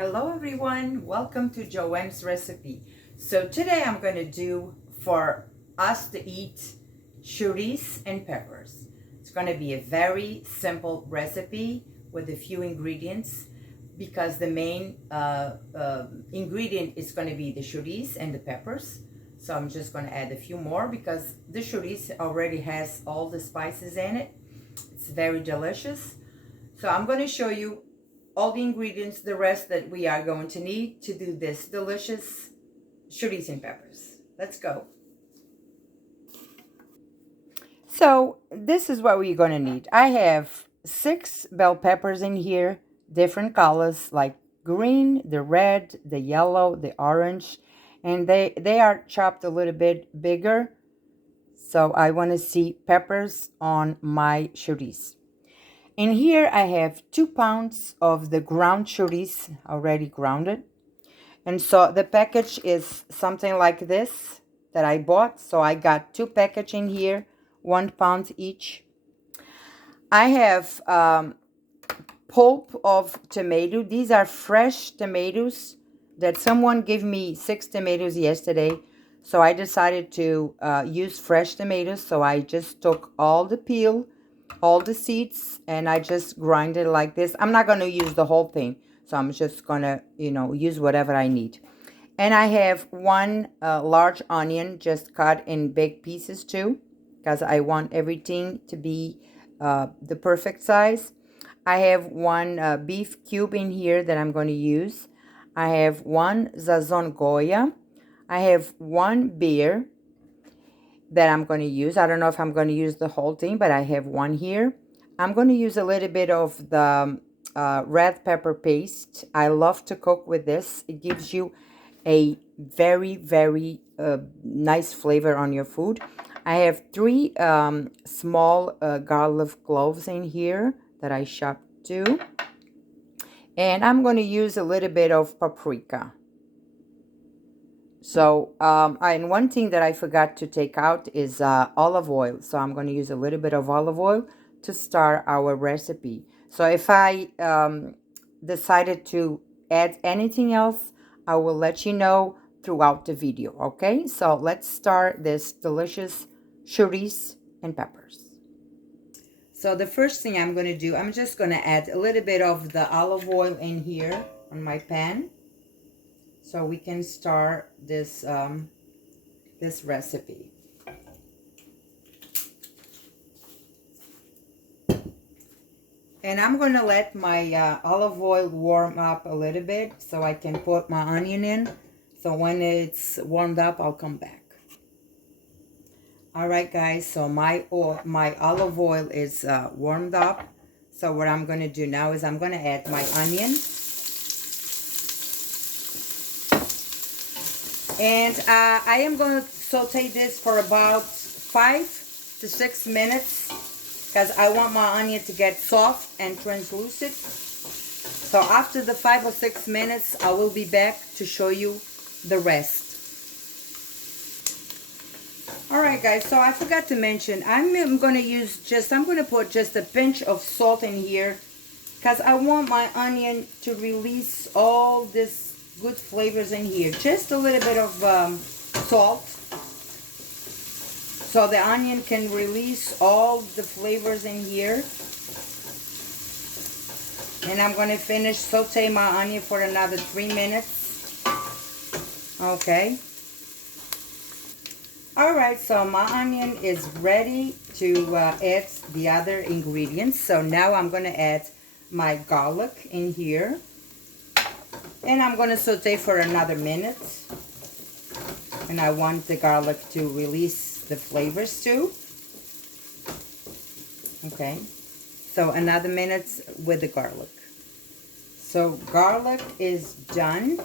Hello everyone, welcome to Joanne's recipe. So today I'm going to do for us to eat chourico and peppers. It's going to be a very simple recipe with a few ingredients because the main ingredient is going to be the chourico and the peppers. So I'm just going to add a few more because the chourico already has all the spices in it. It's very delicious. So I'm going to show you all the ingredients, the rest that we are going to need to do this delicious chourico and peppers. Let's go. So this is what we're going to need. I have 6 bell peppers in here, different colors like green, the red, the yellow, the orange, and they are chopped a little bit bigger. So I want to see peppers on my chourico. And here I have 2 pounds of the ground chourico already grounded. And so the package is something like this that I bought. So I got 2 packages in here, 1 pound each. I have pulp of tomato. These are fresh tomatoes that someone gave me 6 tomatoes yesterday. So I decided to use fresh tomatoes. So I just took all the peel, all the seeds, and I just grind it like this. I'm not going to use the whole thing. So I'm just going to, use whatever I need. And I have 1 large onion just cut in big pieces too, because I want everything to be the perfect size. I have 1 beef cube in here that I'm going to use. I have 1 Sazon Goya. I have 1 beer that I'm going to use. I don't know if I'm going to use the whole thing, but I have 1 here. I'm going to use a little bit of the red pepper paste. I love to cook with this. It gives you a very, very nice flavor on your food. I have 3 small garlic cloves in here that I chopped too. And I'm going to use a little bit of paprika. So, and one thing that I forgot to take out is olive oil. So I'm going to use a little bit of olive oil to start our recipe. So if I decided to add anything else, I will let you know throughout the video, okay? So let's start this delicious chourico and peppers. So the first thing I'm going to do, I'm just going to add a little bit of the olive oil in here on my pan, so we can start this this recipe. And I'm going to let my olive oil warm up a little bit so I can put my onion in. So when it's warmed up, I'll come back. All right, guys, so my olive oil is warmed up. So what I'm going to do now is I'm going to add my onion. And I am going to saute this for about 5 to 6 minutes because I want my onion to get soft and translucent. So after the 5 or 6 minutes, I will be back to show you the rest. All right, guys, so I forgot to mention, I'm going to put just a pinch of salt in here because I want my onion to release all this good flavors in here. Just a little bit of salt so the onion can release all the flavors in here. And I'm going to finish saute my onion for another 3 minutes. Okay. All right, so my onion is ready to add the other ingredients. So now I'm going to add my garlic in here. And I'm going to saute for another minute. And I want the garlic to release the flavors too. Okay. So another minute with the garlic. So garlic is done.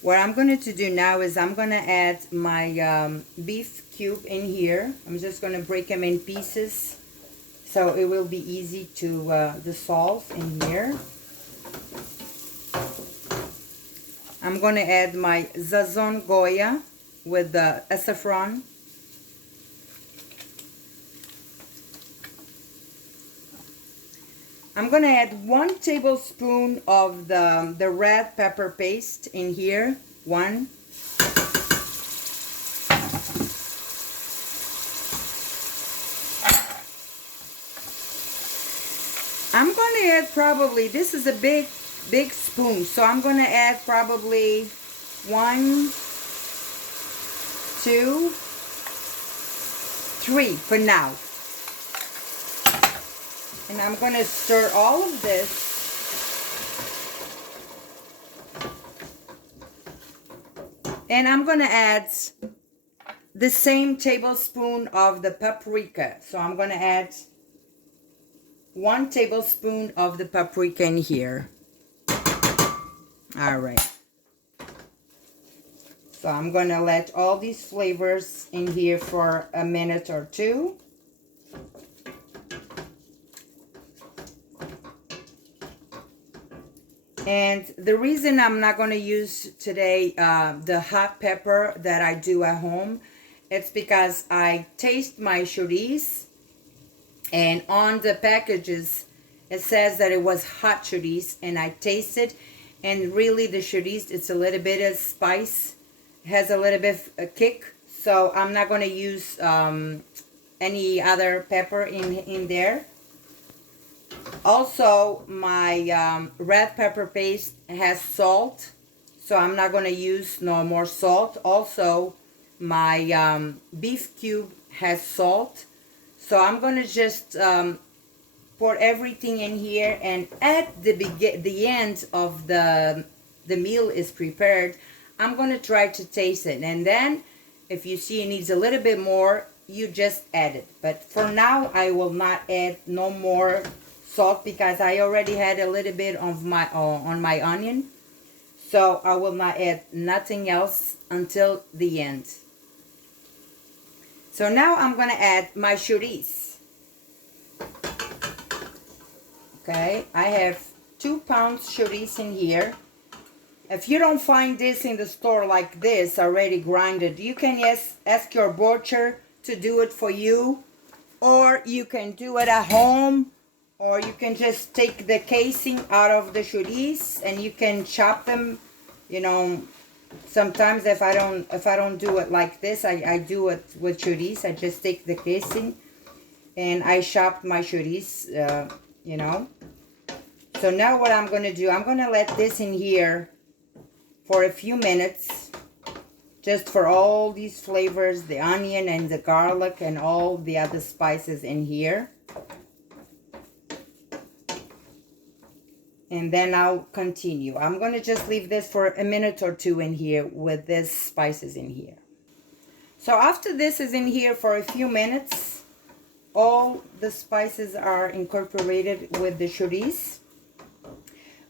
What I'm going to do now is I'm going to add my beef cube in here. I'm just going to break them in pieces so it will be easy to dissolve in here. I'm going to add my Sazon Goya with the saffron. I'm gonna add 1 tablespoon of the red pepper paste in here. One. I'm gonna add probably, this is a big spoon, so I'm gonna add probably 1, 2, 3 for now. And I'm gonna stir all of this. And I'm gonna add the same tablespoon of the paprika. So I'm gonna add 1 tablespoon of the paprika in here. All right. So I'm gonna let all these flavors in here for a minute or two. And the reason I'm not going to use today the hot pepper that I do at home, it's because I taste my chorizo, and on the packages it says that it was hot chorizo, and I taste it, and really the chorizo, it's a little bit of spice, has a little bit of a kick, so I'm not going to use any other pepper in there. Also, my red pepper paste has salt, so I'm not going to use no more salt. Also, my beef cube has salt, so I'm going to just pour everything in here, and at the end of the meal is prepared, I'm going to try to taste it, and then if you see it needs a little bit more, you just add it. But for now, I will not add no more salt because I already had a little bit of my on my onion, so I will not add nothing else until the end. So now I'm gonna add my chorizo. Okay, I have 2 pounds chorizo in here. If you don't find this in the store like this already grinded, you can ask your butcher to do it for you, or you can do it at home. Or you can just take the casing out of the chorizo and you can chop them. You know, sometimes if I don't do it like this, I do it with chorizo. I just take the casing and I chop my chorizo, you know. So now what I'm going to do, I'm going to let this in here for a few minutes. Just for all these flavors, the onion and the garlic and all the other spices in here. And then I'll continue. I'm going to just leave this for a minute or two in here with these spices in here. So after this is in here for a few minutes, all the spices are incorporated with the chorizo.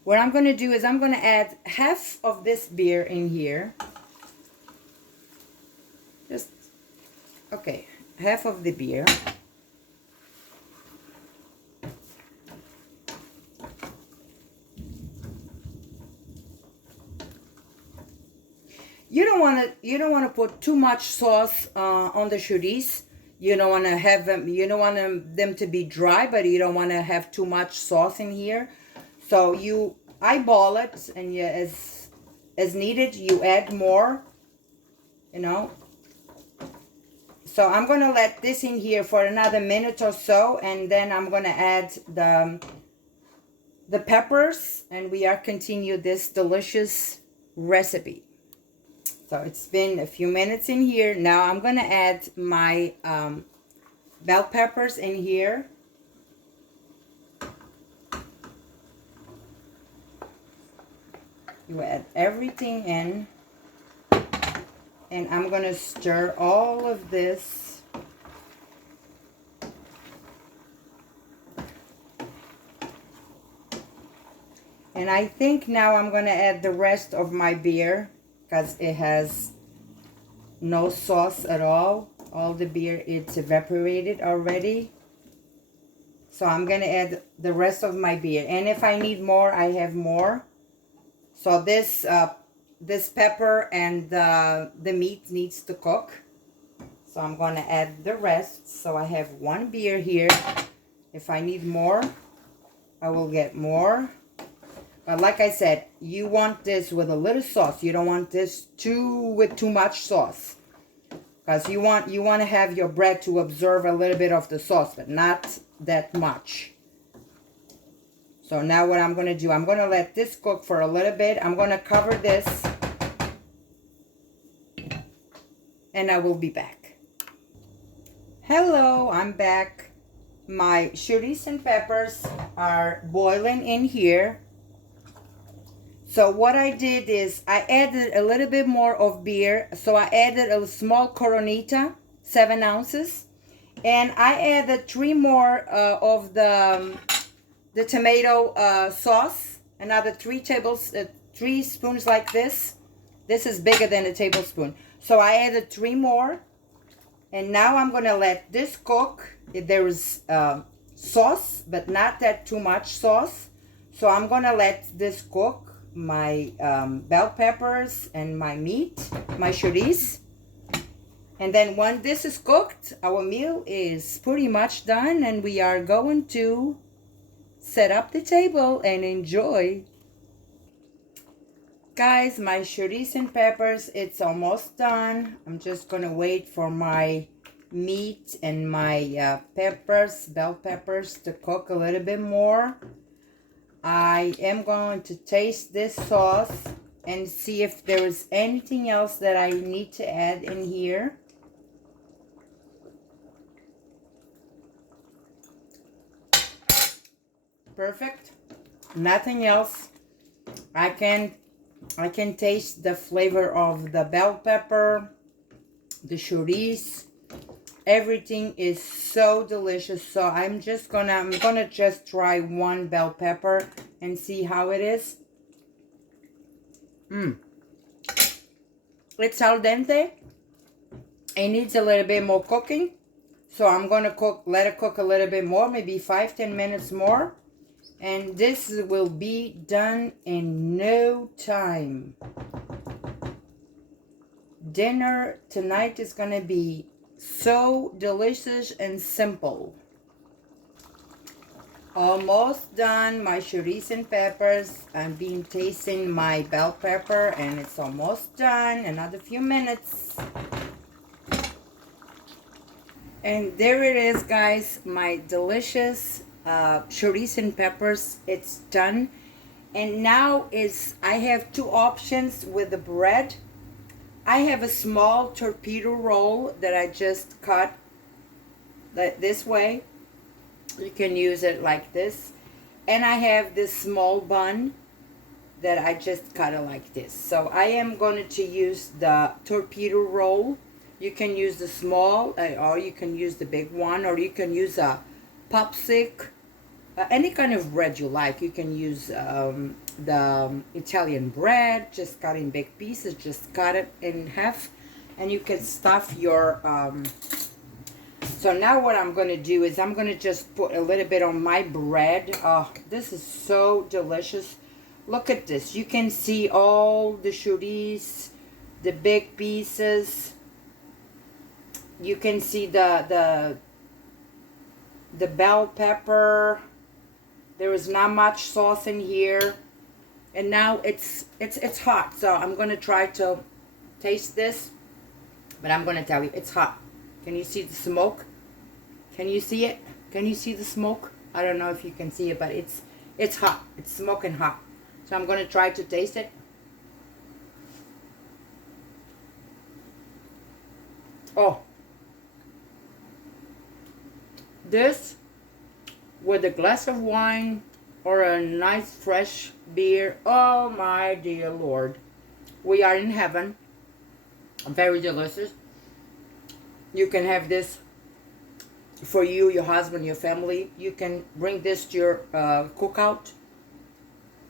What I'm going to do is I'm going to add half of this beer in here. Just, okay, half of the beer. You don't want to put too much sauce on the chorizo. You don't want to have them. You don't want them to be dry, but you don't want to have too much sauce in here. So you eyeball it, and you, as needed, you add more. You know. So I'm gonna let this in here for another minute or so, and then I'm gonna add the peppers, and we are continue this delicious recipe. So it's been a few minutes in here. Now I'm going to add my bell peppers in here. You add everything in. And I'm going to stir all of this. And I think now I'm going to add the rest of my beer, because it has no sauce at all. All the beer, it's evaporated already. So I'm going to add the rest of my beer. And if I need more, I have more. So this pepper and the meat needs to cook. So I'm going to add the rest. So I have 1 beer here. If I need more, I will get more. But like I said, you want this with a little sauce. You don't want this with too much sauce. Because you want to have your bread to absorb a little bit of the sauce, but not that much. So now what I'm going to do, I'm going to let this cook for a little bit. I'm going to cover this. And I will be back. Hello, I'm back. My chourico and peppers are boiling in here. So what I did is I added a little bit more of beer. So I added a small Coronita, 7 ounces. And I added 3 more of the tomato sauce. Another 3 spoons like this. This is bigger than a tablespoon. So I added 3 more. And now I'm going to let this cook. There is sauce, but not that too much sauce. So I'm going to let this cook. My bell peppers and my meat, my chourico. And then when this is cooked, our meal is pretty much done, and we are going to set up the table and enjoy. Guys, my chourico and peppers, it's almost done. I'm just gonna wait for my meat and my peppers, bell peppers, to cook a little bit more. I am going to taste this sauce and see if there is anything else that I need to add in here. Perfect. Nothing else. I can taste the flavor of the bell pepper, the chourico. Everything is so delicious. So I'm gonna just try one bell pepper and see how it is. It's al dente. It needs a little bit more cooking. So I'm gonna let it cook a little bit more, maybe 5-10 minutes more. And this will be done in no time. Dinner tonight is gonna be so delicious and simple. Almost done my chourico and peppers. I'm tasting my bell pepper and it's almost done. Another few minutes. And there it is, guys. My delicious chourico and peppers. It's done. And now I have 2 options with the bread. I have a small torpedo roll that I just cut this way. You can use it like this. And I have this small bun that I just cut it like this. So I am going to use the torpedo roll. You can use the small, or you can use the big one, or you can use a popsicle. Any kind of bread you like. You can use the Italian bread, just cut in big pieces, just cut it in half, and you can stuff your so now what I'm going to do is I'm going to just put a little bit on my bread. Oh, this is so delicious. Look at this. You can see all the chourico, the big pieces. You can see the bell pepper. There is not much sauce in here. And now it's hot. So I'm going to try to taste this. But I'm going to tell you, it's hot. Can you see the smoke? Can you see it? Can you see the smoke? I don't know if you can see it, but it's hot. It's smoking hot. So I'm going to try to taste it. Oh. This with a glass of wine or a nice fresh beer. Oh my dear Lord. We are in heaven. Very delicious. You can have this for you, your husband, your family. You can bring this to your cookout.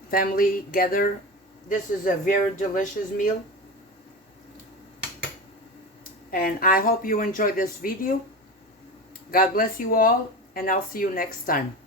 Family gather. This is a very delicious meal. And I hope you enjoyed this video. God bless you all, and I'll see you next time.